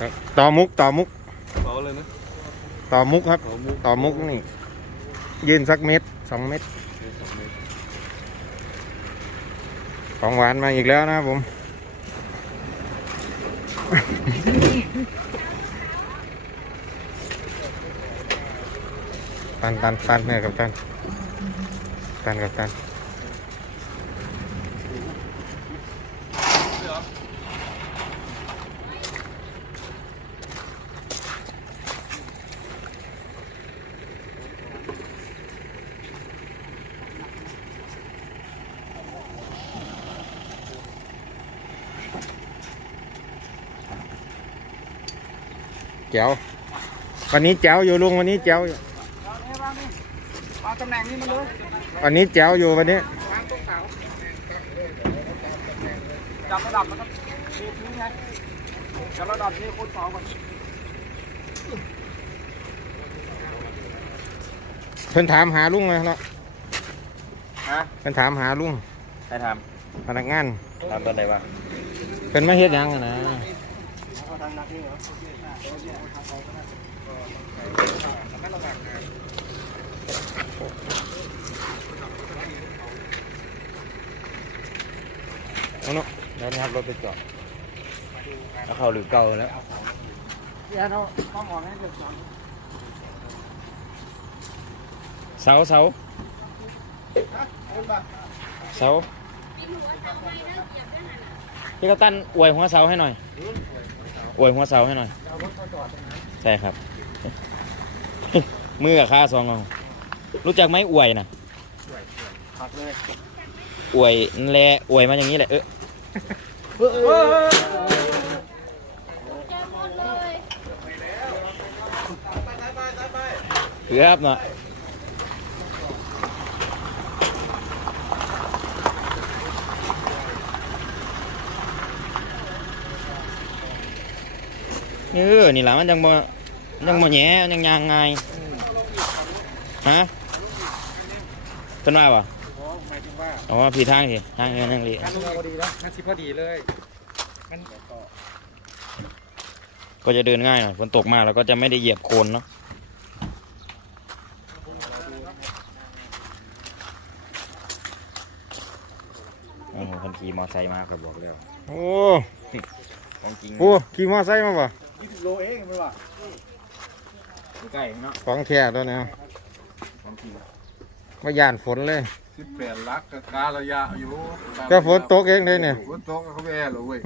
ครับต่อมุกต่อมุกเบาเลยนะต่อมุกครับเบามุกต่อมุกนี่ ยืนสักเม็ดสองเม็ดสองเมตรของหวานมาอีกแล้วนะครับผม ตันตันตันเนี่ยกับตันตันกับตัน แจ๋ววันนี้แจ๋วอยู่ลุงวันนี้แจ๋วอยู่เอาตำแหน่งนี้มาเลยวันนี้แจ๋วอยู่วันนี้วางตรงเสาจับระดับมันก็มีพื้นไงจับระดับนี้โคตรเสาก่อนเพิ่นถามหาลุงเลยเนาะฮะเพิ่นถามหาลุงใครทพนักงานำทำตอนไหนวะเพิ่นมาเฮ็ดหยังกันนะเอาเนาะเดี๋ยวนะครับรถไปจอดแล้วเขาหรือเก่าแล้วเดี๋ยวเราข้อมองให้เดือดร้อนเสาเสาเสาพี่กัปตันอวยหัวเสาให้หน่อยอวยหัวเสาให้หน่อย ใช่ครับ มือกับขาสองเอารู้จักไหมอวยนะผักเลยอวยนั่นแหละอวยมาอย่างนี้แหละเออเกือบเนาะ เออนี่แหละมันยังบ่ยังบ่แหย่มันยังยางไงฮะเป็นว่าปะหมายถึงว่าอ๋อผิดทางสิทางเงินทางลีการลงพอดีแล้วงั้นสิพอดีเลยงั้นก็จะเดินง่ายหน่อยฝนตกมาเราก็จะไม่ได้เหยียบโคลนเนาะโอ้คนขี่มอไซค์มาก็บอกแล้วโอ้ของจริงโหขี่มอไซค์มาป่ะ ยี่สิบโลเองไม่ว่าใกล้เนาะของแท้ตัวเนี้ยของจริงมาย่านฝนเลยสิบแปดลักกะการะยะอยู่ก็ฝนตกเองเลยเนี่ยฝนตกก็เขาแว่เลยเว้ย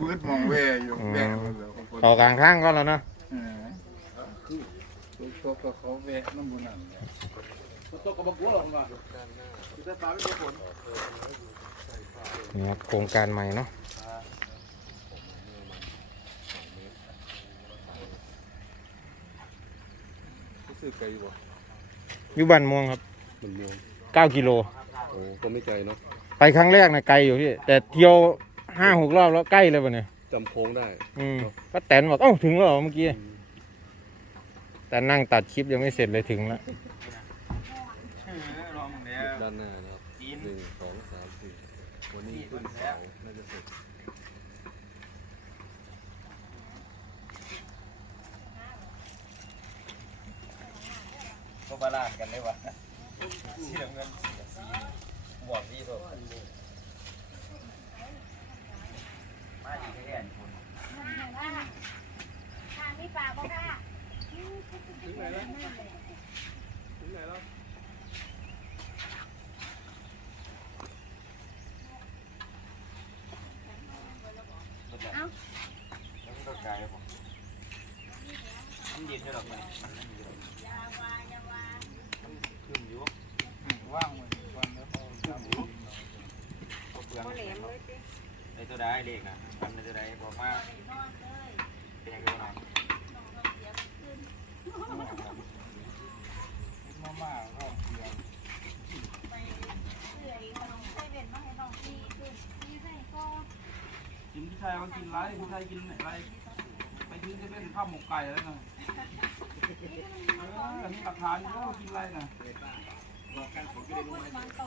พื้นมองแว่อยู่แว่เลยเหรอฝนต่อกลางทางก็แล้วเนาะเออฝนตกก็เขาแว่น้ำมันนั่นแหละฝนตกกับบักบัวหรอกว่าจะฟ้าไม่เป็นฝนนี่ครับโครงการใหม่เนาะ รู้สึกไกลบ่อยู่บ้านม่วงครับมันเมือง9กิโล โอ้ก็ไม่ไกลเนาะไปครั้งแรกนะไกลอยู่พี่แต่เที่ยวห้าหกรอบแล้วใกล้เลยป่ะเนี่ยจำโค้งได้อืมก็แตนบอกเอ้าถึงแล้วเหรอเมื่อกี้ แต่นั่งตัดคลิปยังไม่เสร็จเลยถึงแล้วรอมึงเนี่ยด้านหน้านะครับหนึ่งสองสามสี่วันนี้ขึ้นเสาน่าจะเสร็จ บาลานกันเลยวะสีน้ำเงินสีบวกนี่ตัวมาดีแค่ไหนคุณทางนี้ปากบ่ค่ะ ต้องไกลผมมันเย็นด้วยหรอกมันขึ้นอยู่ว่างเหมือนวันแล้วเขาจำอยู่เขาเปลืองไอ้ ตัวใดเด็กนะทำในตัวใดบอกว่าเป็นยังไงบ้างมาม่าเขาเปลืองกินพี่ชายมันกินไรพี่ชายกินอะไรไปซื้อจะเป็นข้าวหมกไก่แล้วนะเอออันนี้ราคาอยู่แล้วกินไรนะก็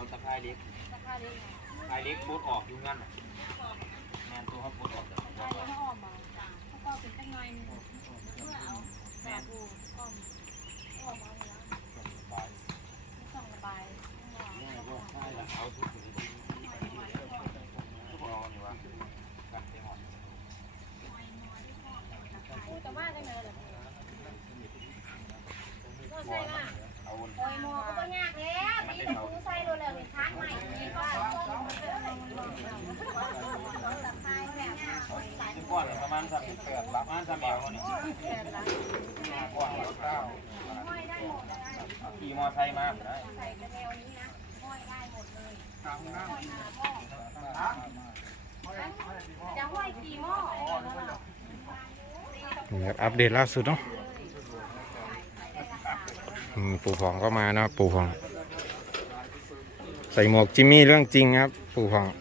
จต้องเอาตะไคร้เล็กตะไคร้เล็กโคตรออกอยู่งั้นน่ะแมนตัวเขาโคตรออกจากตัวเขาแมนเนี่ยก็ใช่ละเอาสุดๆดีๆก็รอนี่วะกันไปหอด แต่ว่าจังเลยเหรอก็ ตัว ใช่ว่า เอาวน โอยหมอก็บ่ยากแล้วนี่กูใส่โดนแล้วนี่ทักใหม่นี่ก็ต้องตะไคร้แบบนี้ ที่ก้อนเนี่ยประมาณสักแปดประมาณสามแอลเนี่ยก้อนเก้า ห้อยได้หมดเลย ขี่มอไซค์มาได้ใส่กระแนวนี้นะห้อยได้หมดเลยจะห้อยกี่หม้อนี่ครับอัปเดตล่าสุดเนาะปู่ผ่องก็มาเนาะปู่ผ่อง ใส่หมวกจิมมี่เรื่องจริงครับ ปู่ผ่อง เ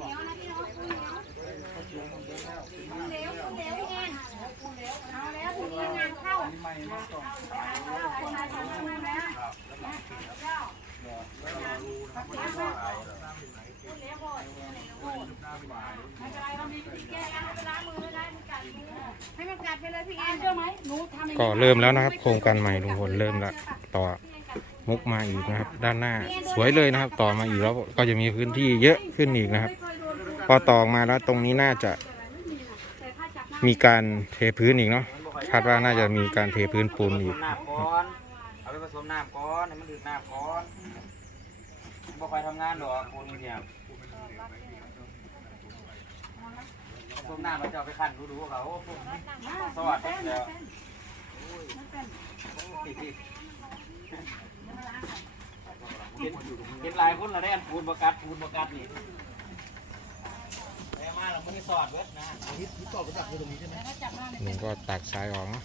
หนียวนะพี่น้องเหนียวเหลวเหลวแห้งเอาแล้วทีนี้งานเข้าคนมาทำงานแล้วให้มันกัดไปเลยพี่แอนเชื่อไหมหนูทำอย่าง ก็เริ่มแล้วนะครับ โครงการใหม่ลุงพลเริ่มล้วต่อมุกมาอีกนะครับ ด้านหน้าสวยเลยนะครับ ต่อมาอีกแล้วก็จะมีพื้นที่เยอะขึ้นอีกนะครับ พอต่อมาแล้วตรงนี้น่าจะ มีการเทพื้นอีกเนาะคาดว่าน่าจะมีการเทพื้นปูนอีกน้ำก้อนเอาไปผสมน้ำก้อนให้มันดื่มน้ำก้อนบ่ค่อยทำงานดอกปูนเนี่ยผสมน้ำมันจะเอาไปคั่นดูๆเขาสวัสดีแล้ว เห็นเห็นหลายคนละได้อันปูนบกัดปูนบกัดนี่แม่มาแล้วมึงสอดเว้ยนะลุงก็ตักทรายออกเนาะ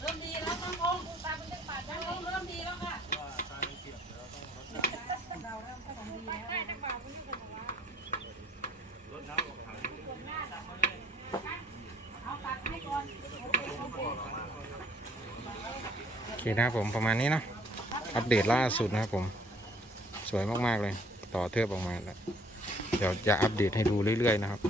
เริ่มดีแล้วน้องพงศ์ตาเป็นจังปาดน้องพงศ์เริ่มดีแล้วค่ะเราเริ่มก็ดีแล้วได้จังหวะมันอยู่กับว่าเอาตัดให้ก่อน โอ เคนะครับผมประมาณนี้เนาะอัปเดตล่าสุดนะครับผม สวยมากๆเลย ต่อเทือบออกมาแล้วเดี๋ยวจะอัปเดตให้ดูเรื่อยๆนะครับ